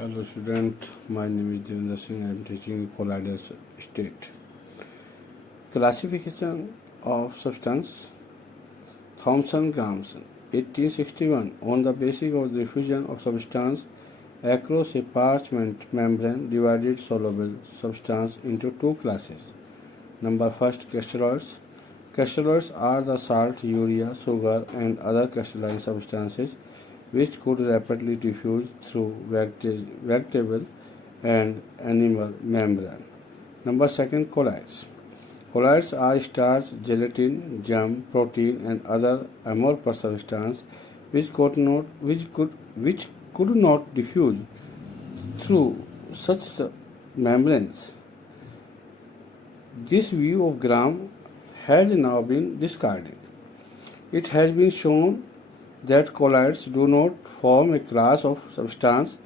Hello student, my name is Devendra Singh. I am teaching colloidal state. Classification of substance. Thomson-Gramson, 1861, on the basis of the diffusion of substance across a parchment membrane, divided soluble substance into two classes. Number first, crystalloids. Crystalloids are the salt, urea, sugar, and other crystalline substances which could rapidly diffuse through vegetable and animal membrane. Number second, colloids. Colloids are starch, gelatin, jam, protein, and other amorphous substances which could not diffuse through such membranes. This view of Gram has now been discarded. It has been shown that colloids do not form a class of substance,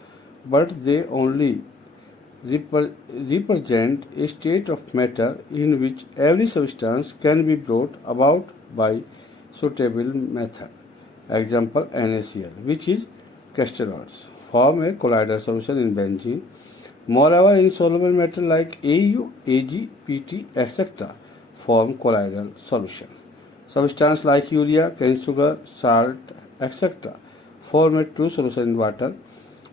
but they only represent a state of matter in which every substance can be brought about by suitable method. Example, NaCl, which is crystalloids, form a colloidal solution in benzene. Moreover, insoluble metal like AU, Ag, Pt, etc. form colloidal solution. Substances like urea, cane sugar, salt, etc. form a true solution in water.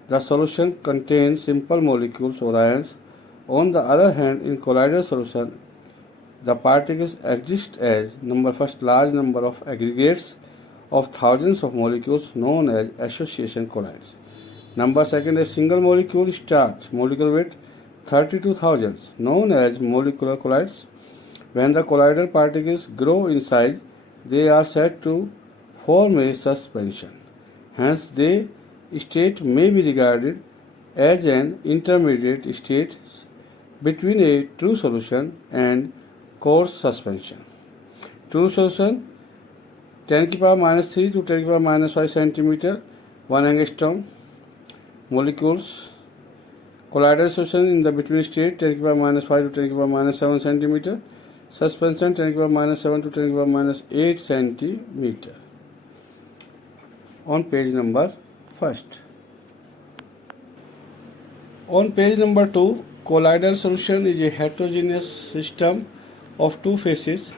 The solution contains simple molecules or ions. On the other hand, in colloidal solution, the particles exist as large number of aggregates of thousands of molecules known as association colloids. Number second, a single molecule starch, molecular weight 32,000, known as molecular colloids. When the colloidal particles grow in size, they are said to form a suspension. Hence, their state may be regarded as an intermediate state between a true solution and coarse suspension. True solution 10 to the power -3 to 10 to the power -5 centimeter, 1 angstrom. Molecules colloidal solution in the between state 10 to the power -5 to 10 to the power -7 centimeter. Suspension 10 to the power -7 to 10 to the power -8 centimeter. On page number first. On page number 2, colloidal solution is a heterogeneous system of two phases.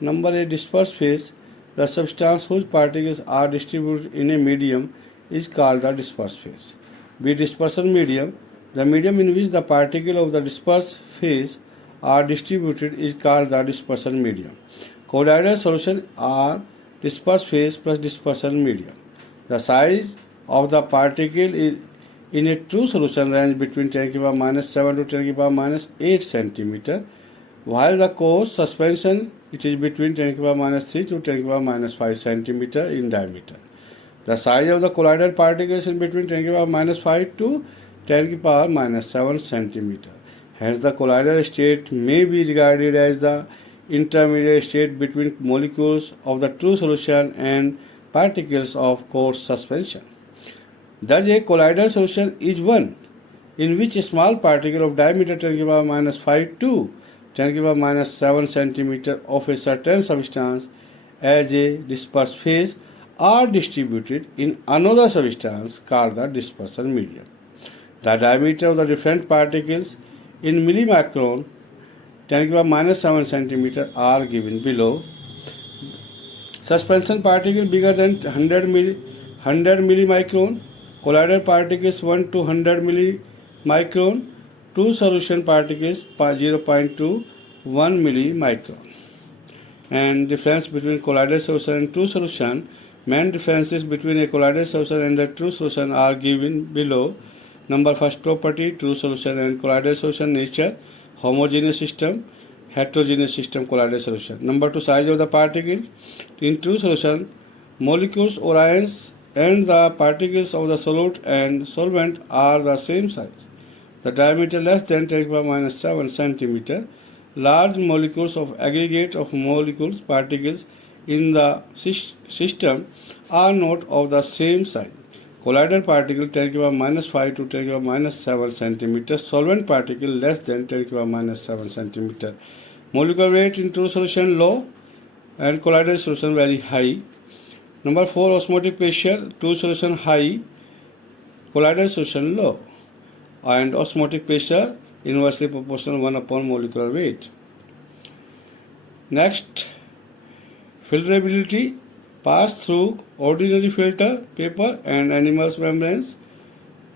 Number a dispersed phase. The substance whose particles are distributed in a medium is called the dispersed phase. B. Dispersion medium. The medium in which the particles of the dispersed phase are distributed is called the dispersion medium. Colloidal solutions are dispersed phase plus dispersion medium. The size of the particle is in a true solution range between 10 to the power -7 to 10 to the power -8 centimeter, while the coarse suspension it is between 10 to the power -3 to 10 to the power -5 centimeter in diameter. The size of the colloidal particles is between 10 to the power -5 to 10 to the power -7 centimeter. Hence, the colloidal state may be regarded as the intermediate state between molecules of the true solution and particles of coarse suspension. Thus, a colloidal solution is one in which a small particle of diameter 10 to the power -5 to 10 to the power -7 centimeter of a certain substance as a dispersed phase are distributed in another substance called the dispersion medium. The diameter of the different particles in millimicron 10 to the power -7 centimeter are given below. Suspension particle bigger than 100 millimicron, colloidal particles 1 to 100 millimicron, two solution particles 0.21 millimicron. And difference between colloidal solution and true solution. Main differences between a colloidal solution and a true solution are given below. Number first, property, true solution and colloidal solution nature, homogeneous system, heterogeneous system, colloidal solution. Number 2, size of the particle. In true solution, molecules or ions and the particles of the solute and solvent are the same size. The diameter less than 10 to the power -7 centimeter. Large molecules of aggregate of molecules particles in the system are not of the same size. Colloidal particle 10 to the power -5 to 10 to the power -7 centimeter. Solvent particle less than 10 to the power -7 centimeter. Molecular weight in true solution low and colloidal solution very high. Number 4, osmotic pressure, true solution high, colloidal solution low. and osmotic pressure inversely proportional 1 upon molecular weight. Next, filtrability pass through ordinary filter paper and animals membranes.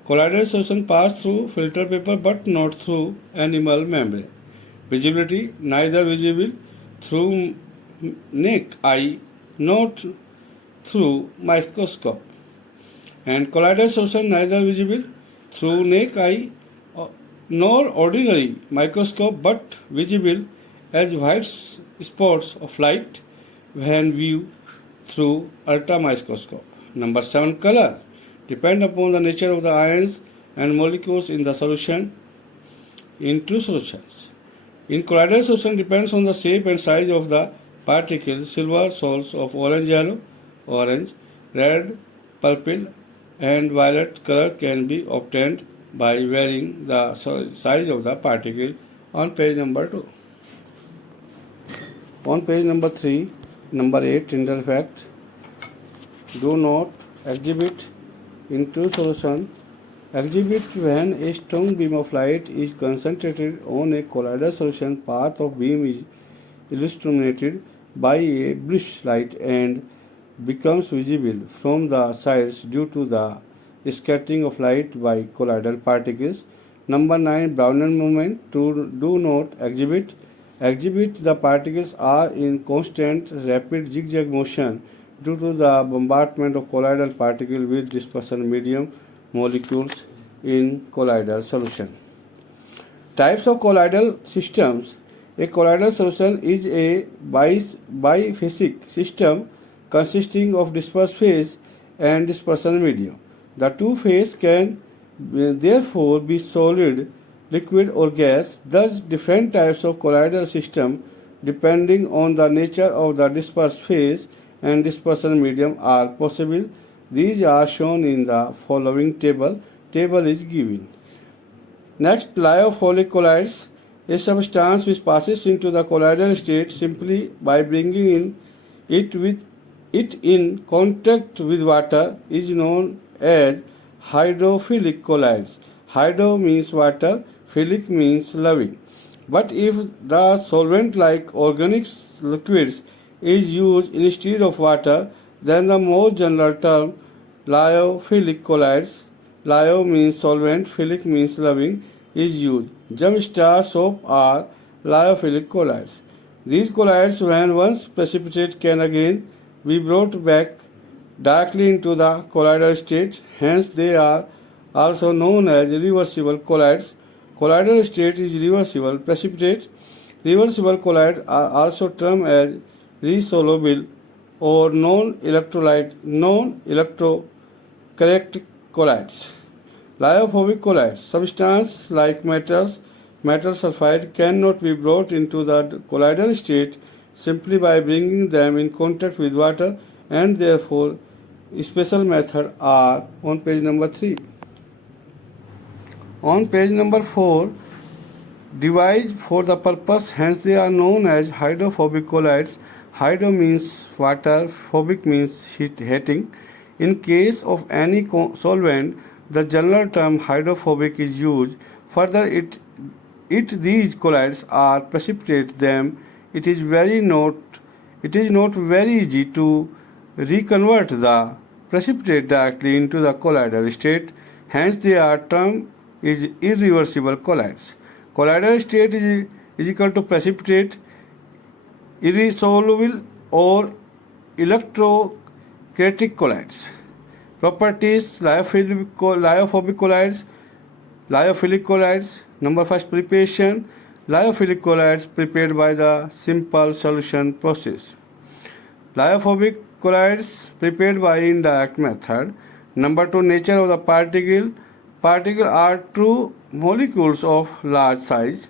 Colloidal solution pass through filter paper but not through animal membrane. Visibility neither visible through naked eye not through microscope. And colloidal solution neither visible through naked eye nor ordinary microscope but visible as white spots of light when viewed through ultramicroscope. Number 7. Color depend upon the nature of the ions and molecules in the solution. In two solutions, in colloidal solution depends on the shape and size of the particles. Silver salts of orange yellow, orange, red, purple and violet color can be obtained by varying the size of the particle on page number 2. On page number 3, number 8, tyndall fact. Do not exhibit into solution. Exhibit when a strong beam of light is concentrated on a colloidal solution. Path of beam is illuminated by a bluish light and becomes visible from the sides due to the scattering of light by colloidal particles. Number 9. Brownian movement. Do not exhibit. Exhibit the particles are in constant rapid zigzag motion due to the bombardment of colloidal particles with dispersion medium molecules in colloidal solution. Types of colloidal systems. A colloidal solution is a biphasic system consisting of dispersed phase and dispersion medium. The two phases can therefore be solid, liquid or gas. Thus, different types of colloidal system depending on the nature of the dispersed phase and dispersion medium are possible. These are shown in the following table. Table is given. Next, lyophilic colloids. A substance which passes into the colloidal state simply by bringing it in contact with water is known as hydrophilic colloids. Hydro means water, philic means loving. But if the solvent like organic liquids is used instead of water, then the more general term lyophilic colloids, lyo means solvent, philic means loving, is used. Gem star soap are lyophilic colloids. These colloids, when once precipitate, can again be brought back directly into the colloidal state. Hence, they are also known as reversible colloids. Colloidal state is reversible. Precipitate reversible colloids are also termed as resoluble or non-electrocorrect colloids. Lyophobic colloids. Substances like metal sulfide cannot be brought into the colloidal state simply by bringing them in contact with water, and therefore special methods are on page number 3. On page number 4, devised for the purpose, hence they are known as hydrophobic colloids. Hydro means water, phobic means heating. In case of any solvent, the general term hydrophobic is used. Further, these colloids are precipitate them. It is not very easy to reconvert the precipitate directly into the colloidal state. Hence, they are termed is irreversible colloids. Colloidal state is equal to precipitate, irresoluble or electrochromatic colloids. Properties: lyophobic colloids, lyophilic colloids. Number 1, preparation. Lyophilic colloids prepared by the simple solution process. Lyophobic colloids prepared by indirect method. Number 2, nature of the particle. Particles are true molecules of large size.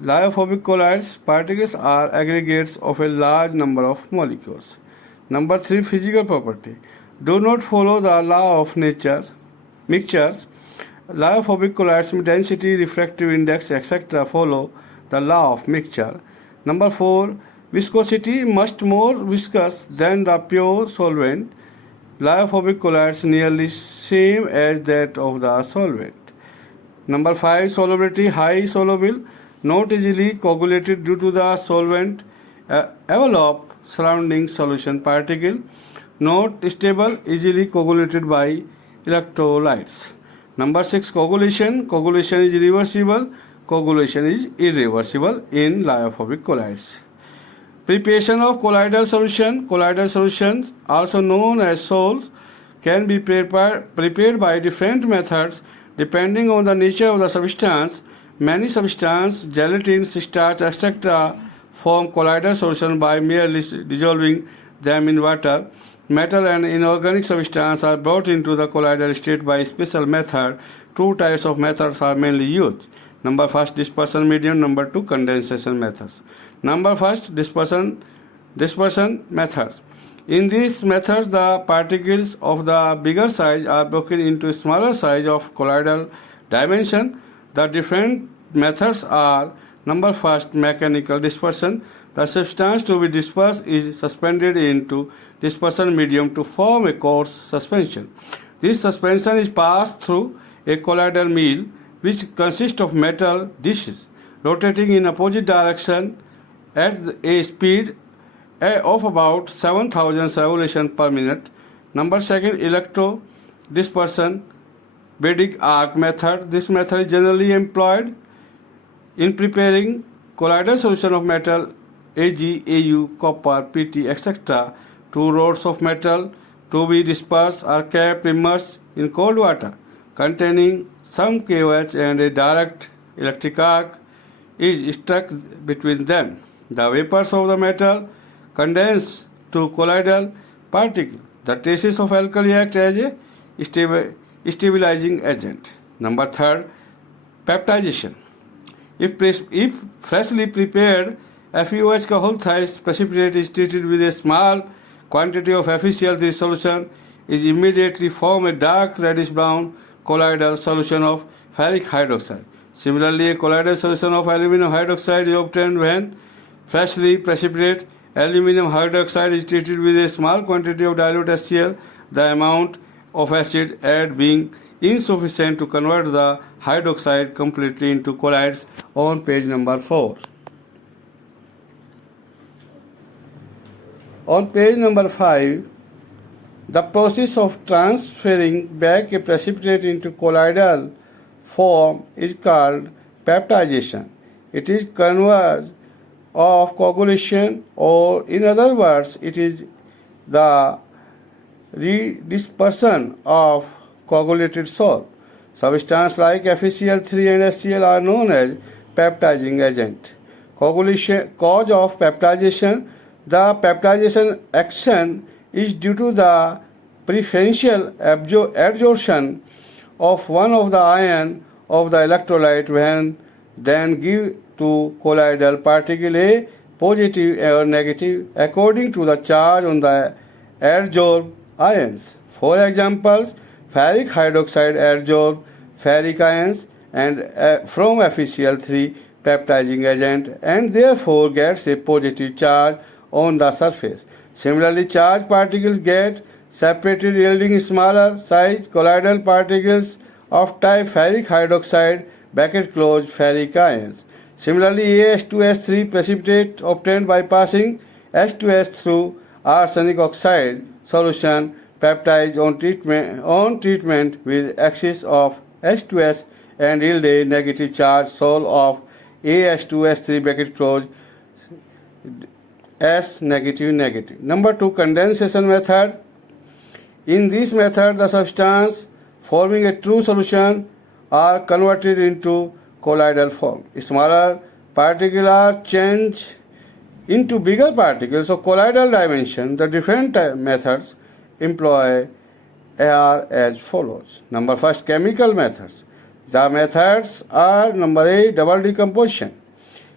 Lyophobic colloids particles are aggregates of a large number of molecules. Number 3, physical property. Do not follow the law of mixtures. Lyophobic colloids density, refractive index, etc. follow the law of mixture. Number 4, viscosity much more viscous than the pure solvent. Lyophobic colloids nearly same as that of the solvent. Number 5, solubility high soluble, not easily coagulated due to the solvent envelope surrounding solution particle, not stable, easily coagulated by electrolytes. Number 6, coagulation. Coagulation is reversible, coagulation is irreversible in lyophobic colloids. Preparation of colloidal solution. Colloidal solutions, also known as sols, can be prepared by different methods depending on the nature of the substance. Many substances, gelatin, starch, etc., form colloidal solution by merely dissolving them in water. Metal and inorganic substances are brought into the colloidal state by special method. Two types of methods are mainly used. Number first, dispersion medium. Number two, condensation methods. Number first, dispersion methods. In these methods, the particles of the bigger size are broken into smaller size of colloidal dimension. The different methods are: number first, mechanical dispersion. The substance to be dispersed is suspended into dispersion medium to form a coarse suspension. This suspension is passed through a colloidal mill, which consists of metal dishes rotating in opposite direction at a speed of about 7,000 revolutions per minute. Number second, electro dispersion beadic arc method. This method is generally employed in preparing colloidal solution of metal Ag, Au, copper, Pt, etc. Two rods of metal to be dispersed are kept immersed in cold water containing some KOH, and a direct electric arc is struck between them. The vapors of the metal condense to colloidal particle. The traces of alkali act as a stabilizing agent. Number third, peptidization. If freshly prepared FeOH whole thrice precipitate is treated with a small quantity of FeCl3 solution, is immediately form a dark reddish brown colloidal solution of ferric hydroxide. Similarly, a colloidal solution of aluminum hydroxide is obtained when freshly precipitate aluminum hydroxide is treated with a small quantity of dilute HCl, the amount of acid added being insufficient to convert the hydroxide completely into colloids on page number 4. On page number 5, the process of transferring back a precipitate into colloidal form is called peptidization. It is converse of coagulation, or in other words, it is the redispersion of coagulated salt. Substances like FeCl3 and HCl are known as peptidizing agent. Coagulation cause of peptidization. The peptidization action is due to the preferential adsorption of one of the ion of the electrolyte when then give to colloidal particle a positive or negative according to the charge on the adsorbed ions. For examples, ferric hydroxide adsorbs ferric ions and from FeCl3 peptidizing agent and therefore gets a positive charge on the surface. Similarly, charged particles get separated yielding smaller size colloidal particles of type ferric hydroxide (ferric ions). Similarly, AH2S3 precipitate obtained by passing H2S through arsenic oxide solution peptides on treatment with excess of H2S and yield a negative charge sol of AH2S3 S negative. Number 2, condensation method. In this method, the substance forming a true solution are converted into colloidal form. Smaller particles are changed into bigger particles of colloidal dimension. The different methods employ are as follows. Number first, chemical methods. The methods are: number A, double decomposition.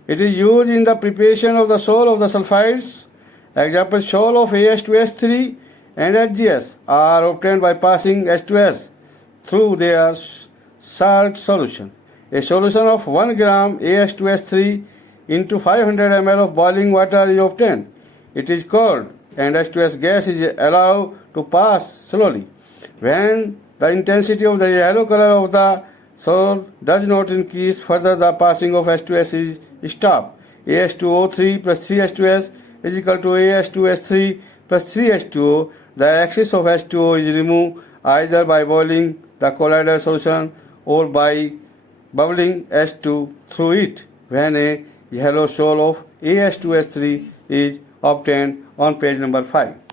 It is used in the preparation of the sol of the sulfides. Example, sol of AH2S3 and HGS are obtained by passing H2S through their salt solution. A solution of 1 gram AH2S3 into 500 ml of boiling water is obtained. It is cooled and H2S gas is allowed to pass slowly. When the intensity of the yellow color of the So does not increase further the passing of H2S is stopped. AH2O3 plus 3H2S is equal to AH2S3 plus 3H2O. The excess of H2O is removed either by boiling the colloidal solution or by bubbling H2 through it when a yellow shoal of AH2S3 is obtained on page number 5.